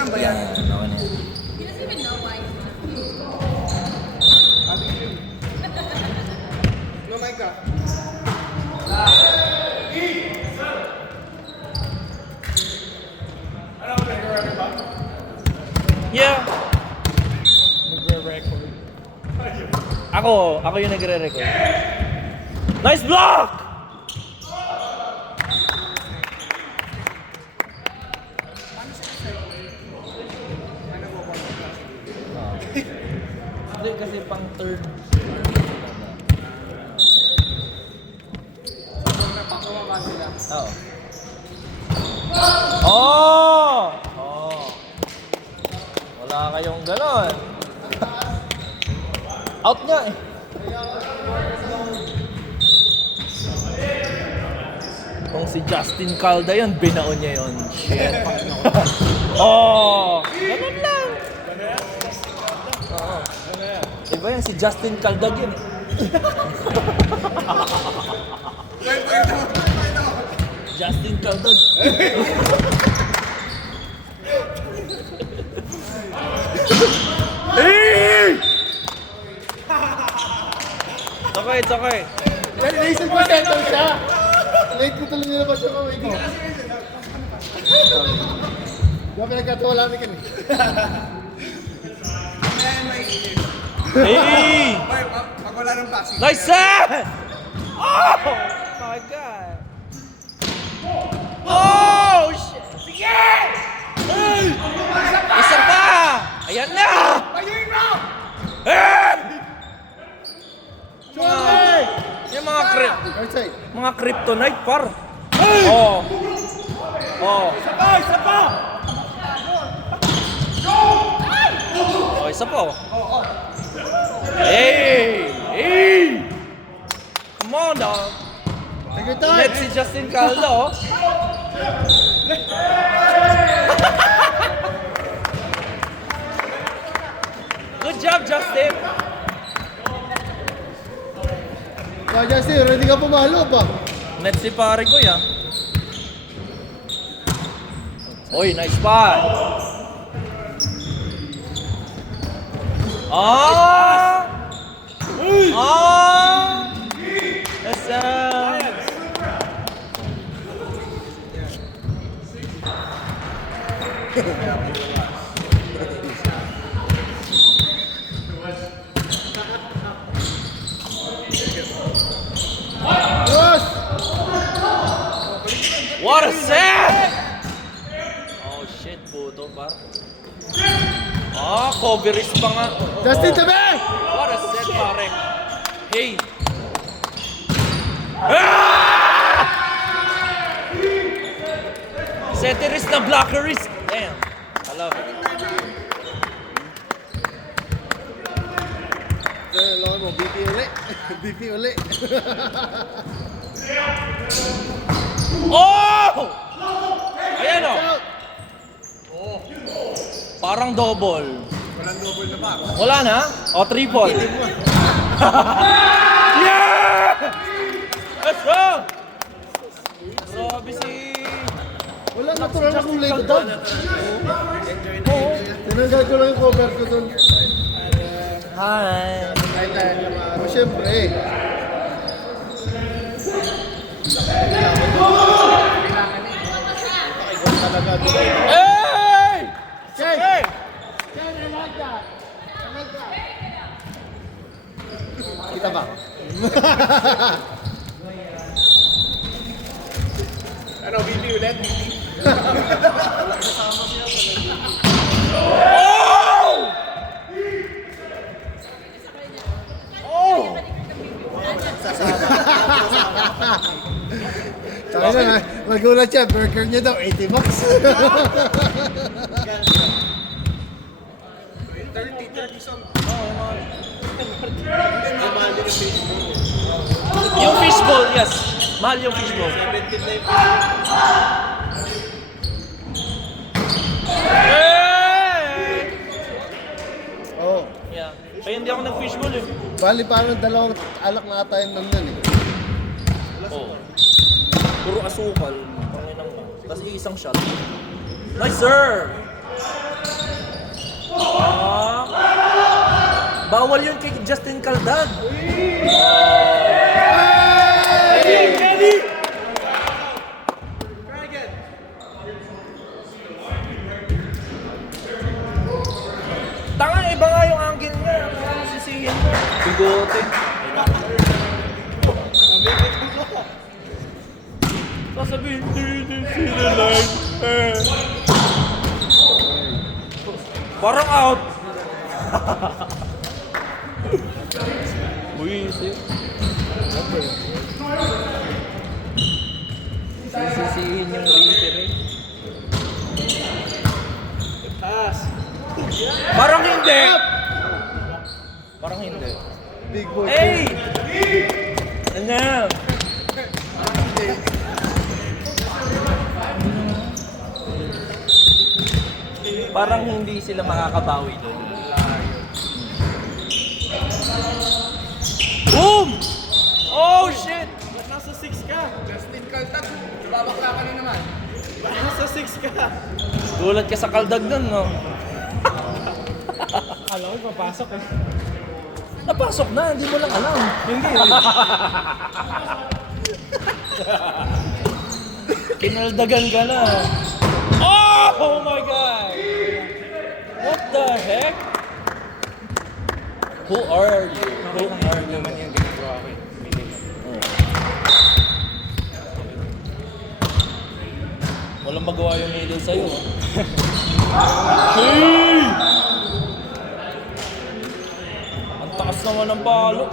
Cam ba yan? Yan, ako na yan. He doesn't even know why he's not. No mic ka. Yeah! Nagre-record. Ako yung nagre-record. Nice block! Hindi kasi pang third. Napakawaba sila. Oo. Oh! Oh! Wala kayong ganon. Out nga eh. Kung si Justin Calda yun, binaon niya yun. Shit. Oh! Ganun lang. Oo. Iba yan, si Justin Caldag yun eh. Justin Caldag. It's okay. Naisip ko settle siya. Late ko tuloy nila ba siya kaway ko? Diba pinagkatawa lang kami? Hey! Pag wala ng passing. Nice set! Oh! My God! Oh! Shit! Sige! Hey! Isa pa! Ayan na! Ayun mo! Hey! Sorry! Yung Right side. mga kryptonite par. Oh. Oh. Isa pa! Oh, isa pa oh. Hey! Hey! Come on dog. Take your time. Net si Justin Caldo. Oh. Good job, Justin. Kaya Justin, ready ka pumalo pa? Net si pare ko ya. Oy, nice spot. Ah! Ah! Yes, Yes! what a set! Oh shit, puto par. Ah, coverage pa nga. Justin, tabi! What a set, pare. Hey. Ah! Setteris na blockeris. Damn. I love it. Lawan mo, BP uli. BP uli. Oh! Ayan o. Parang double. Walang double na pa. Wala na? O, triple. Yeah! Let's go! Grabe si... Wala natural na kulay ko doon. Oo. Tinanggal ko lang yung cover ko doon. Hi. O syempre. Talaga doon. Hey! Check! Hey! Check! I like that! I like that! Kita ba? Ano, BP ulit? Oh! Oh! Sabi na, nagulat siya, burger niya daw, 80 bucks. 30 something. Yung fishbowl, yes. Mahal yung fishbowl. Hey! Oo. Yeah. Kaya hindi ako nag-fishbowl eh. Bali parang dalawang alak na ata yun nun eh. Oh. Puro asukal. Panginang mo. Tapos isang shot. Nice serve! Bawal yun kay Justin Caldag. Tanga, iba nga yung angle niya. Ano sisihin mo? Bigote. Sasabihin, didn't see the light. Parang out. Buisit. Sisisihin yung referee. Parang hindi. Parang hindi. Big boy. Hey! Ano? Parang hindi sila makakabawi doon. Boom! Oh shit! Ba't nasa 6 ka? Justin Caltag, babakla ka na naman. Ba't nasa 6 ka? Gulat ka sa Caldag nun, no? Alam ko, papasok eh. Napasok na, hindi mo lang alam. Hindi. Kinaldagan ka na. Oh my God! What the heck? Who are you? Who are you? Naman yung ginagawa ko eh. Walang magawa yung middle sa'yo. Hey! Ang taas naman ng palo.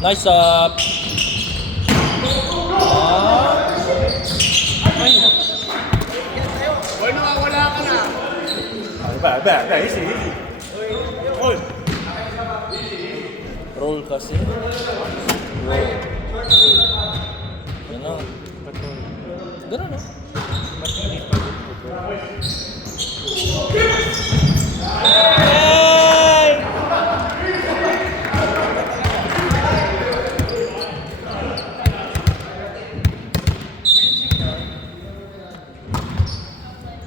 Nice up. Hoy, nakawala ka na. Easy. Roll kasi. Roll. Yan na. Ganun na. Hey!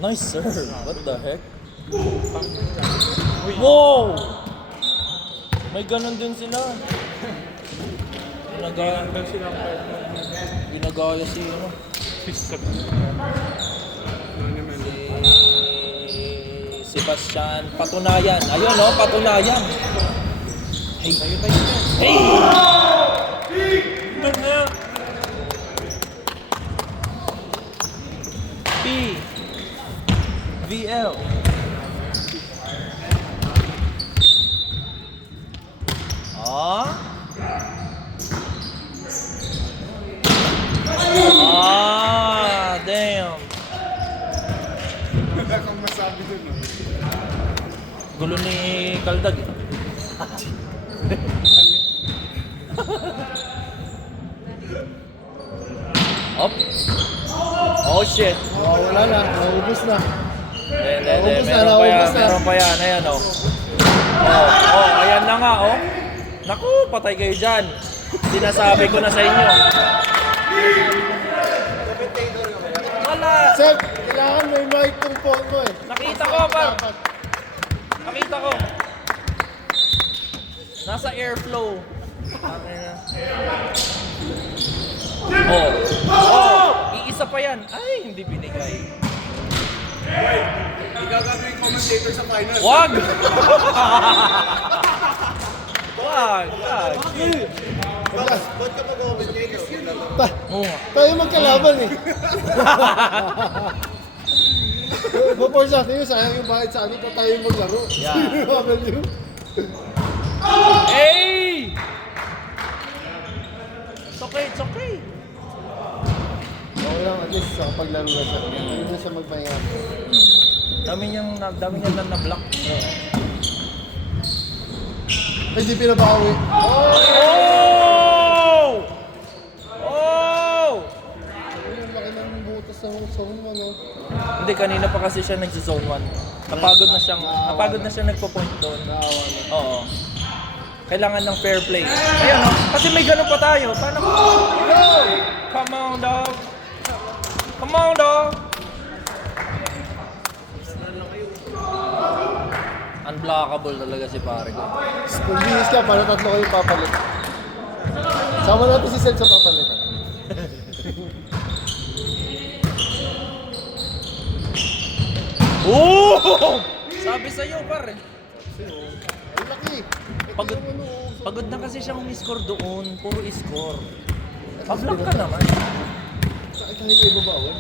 Nice serve. What the heck? Wow! May ganun din sila. Ginagaya si ano. Si Sebastian Patunayan. Ayun no, Patunayan. Hey. Hey. P. VL. Damn. Wala kang masabi dun, no? Gulo ni Caldag. Up. Oh shit. Wala na. Naubos na. Hindi. Naubos na. Meron pa yan. Ayan oh. Ayan na nga oh. Naku, patay kayo dyan. Sinasabi ko na sa inyo. Wala. Sir, kailangan may mic tong phone mo eh. Nakita ko, par. Nakita ko. Nasa airflow. Iisa pa yan. Ay, hindi binigay. Ikaw gagawin commentator sa finals. Wag! Wag! Ba't ka mag-commentator? Oo nga. Tayo magkalaban eh. Before sa atin yun, sayang yung bakit sa atin pa tayo maglaro. Yeah. W. Hey! It's okay, it's okay. Okay lang, at least sa paglaro na siya. Hindi na siya magpahinga. Dami niyang na-block. Ay, di pinabawi. Oh! Oh! Yung laki ng butas ng zone mo, no? Hindi, kanina pa kasi siya nag-zone 1. Napagod na siyang nagpo-point doon. Naawa na. Oo. Kailangan ng fair play. Ayan o, kasi may ganun pa tayo. Paano? Come on, dog. Come on, dog! Unblockable talaga si pare ko. Kung bihis ka, para tatlo kayo papalit. Sama natin si Sel sa papalit. Oh! Sabi sa'yo, pare. Ang laki. Pagod, pagod na kasi siyang score doon. Puro score. Pa-block ka naman. Kahit hindi ko ibabawan.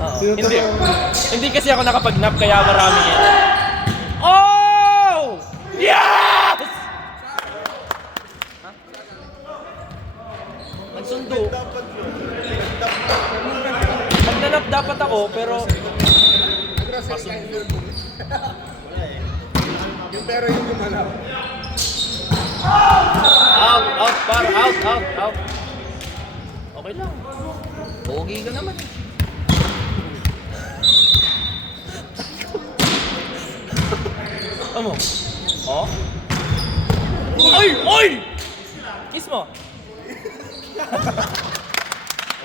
Oo. Hindi. Hindi kasi ako nakapag-nap kaya marami yan. Oh! Yes! Ha? Nagsundo. Magnanap dapat ako pero Yung pero yung gumanap. out, par, out. Okay lang. Pogi ka naman. Ano? Oh? Oy! Kiss mo.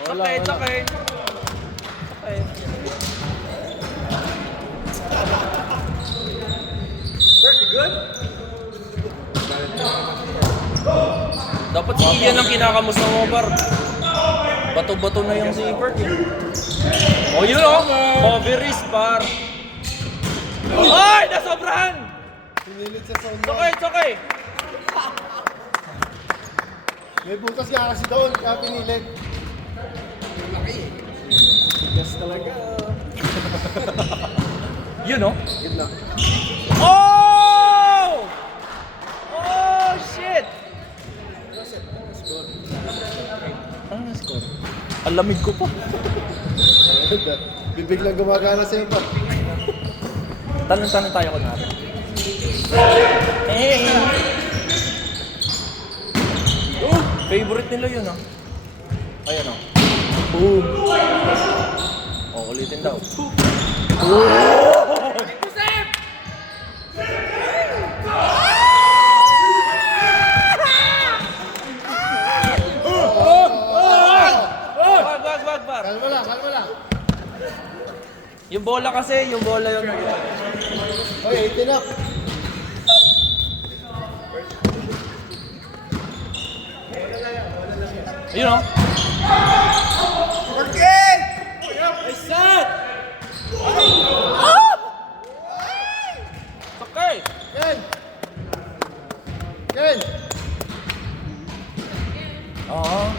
It's okay. Pretty good. Dapat si Ian ang kinakamusta mo, par. Bato-bato na yung si Perk eh. Oh, yun oh! Overis, par. Ay! Nasobrahan! Pinilit sa sound. It's okay. May butas nga kasi doon, kaya pinilit. Yes talaga. Yun oh. Yun na. Oh! Oh, shit! Ano na score? Ang lamig ko pa. Bibiglang gumagana sa'yo pa. Tanong tayo ko natin. Oh, favorite nila yun ah. Ayan oh. Boom. Oh, ulitin daw. Wag. Kalma lang. Yung bola kasi, yung bola yun. Okay, 18 up. Ayun oh. Okay! Okay. Ken! Oo.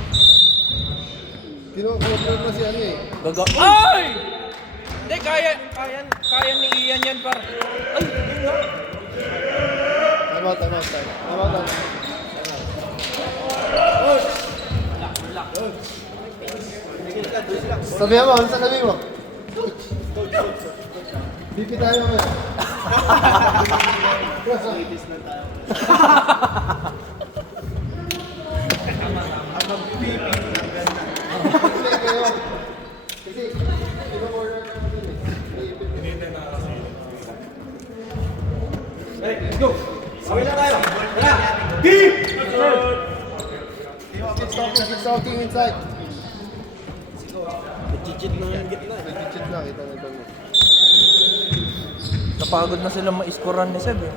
Kinukulog na si ano eh. Gaga. Ay! Hindi, kaya ni Ian yan, par. Ay, yun nga. Time out. Sabihan mo, ano sabi mo? BP tayo mamaya. Kasi, ino-order ka natin eh. Let's go. Away na tayo. Wala. Keep talking inside. Legit na yung gitna. Legit na, kita na ito. Napagod na sila ma-scorean ni Seb eh.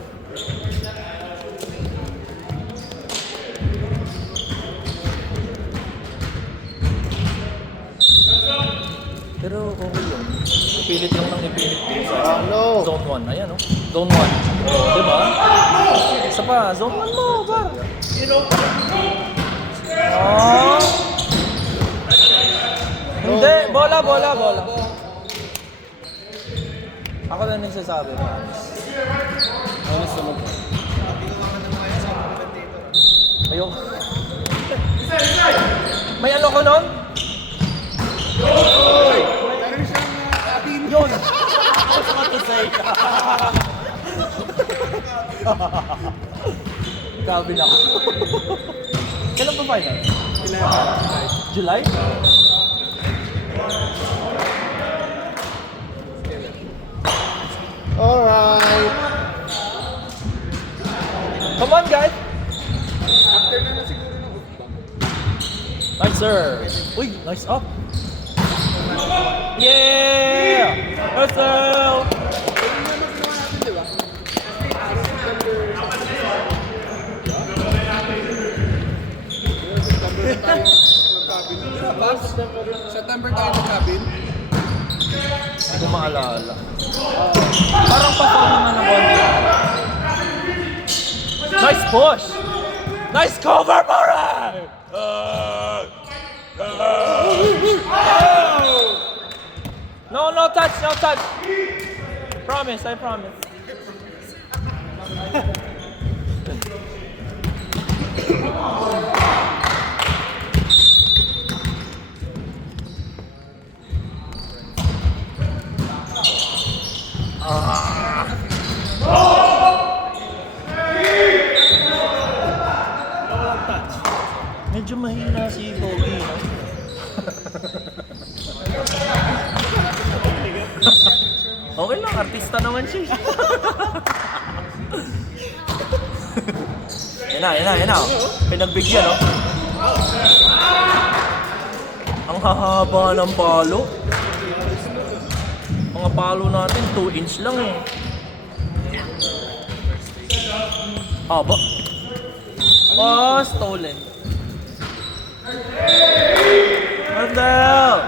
Pero okay yun. Ipilit lang ng ipilit din sa No. Zone 1. Ayan oh. Zone 1. Oh, diba? Isa pa. Zone 1 mo, par. Oh. Hindi. Bola. Ako na nagsasabi. Honest naman. Ayun. May ano ko nun? Meron siyang atin. Yun! I was about to say. Calvin ako. Kailan pa final? July? Alright. Come on, guys! After na siguro ng utbang. Nice, sir. Uy, nice up. Yeah! Nice, sir. Yung naman ginawa natin, di ba? September tayo mag-cabin. Hindi ko maalala. Parang pa-foul naman ng Bondi. Nice push! Nice cover, Murray! No, no touch, no touch. Promise, I promise. Medyo mahina si Bogey, no? Okay lang, artista naman siya. Yan na. Pinagbigyan, no? Ang hahaba ng palo. Mga palo natin, 2 inch lang eh. Haba. Oh, stolen. Mardel!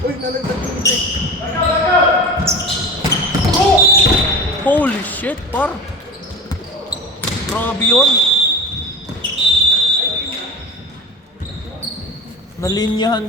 Uy, nalagdag yung break. Holy shit, par! Grabe yun! Nalinyahan ko.